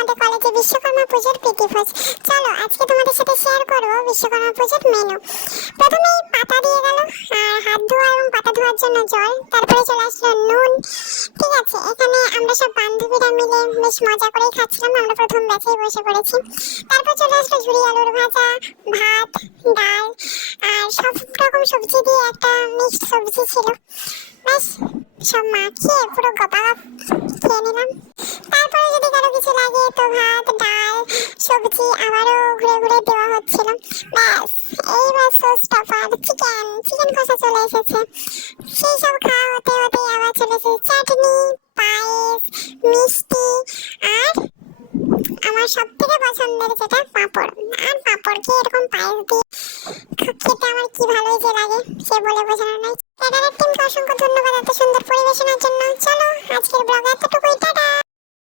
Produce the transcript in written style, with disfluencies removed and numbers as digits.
আমাদের কলেজে বিশ্বকর্মা পুজোর প্রীতিভোজ। চলো আজকে তোমাদের সাথে শেয়ার করবো বিশ্বকর্মা পুজোর মেনু। প্রথমেই পাতা দিয়ে গেল, আর হাত ধোয়া এবং পাতা ধোয়ার জন্য জল, তারপরে চলে আসলো নুন। ঠিক আছে, এখানে আমরা সব বান্ধবীরা মিলে বেশ মজা করেই খাচ্ছিলাম, আমরা প্রথম ব্যাচেই বসে পড়েছি। তারপর চলে আসলো ঝুরি আলুর ভাজা, ভাত, ডাল আর সব রকম সবজি দিয়ে একটা মিক্সড সবজি ছিল। ব্যাস সব মাখিয়ে পুরো গপাগপ খেয়ে নিলাম। তারপরে যদি কারো কিছু লাগে তো ভাত, ডাল, সবজি আবারও ঘুরে ঘুরে দেওয়া হচ্ছিল। ব্যাস এইবার সোস টপার চিকেন কষা চলে এসেছে। সেই সব খাওয়া হতে হতে আবার চলে এসেছে চাটনি, পায়েস, মিষ্টি আর আমার সব থেকে পছন্দের যেটা পাঁপড়। আর পাঁপড়কে এরকম পায়েস দিয়ে খেতে আমার কি ভালোই যে লাগে, সে বলে বোঝানো নাই। ক্যাডারের টিমকে অসংখ্য ধন্যবাদ এত সুন্দর পরিবেশনার জন্য। চলো আজকের ব্লগ এতটুকুই, টাটা।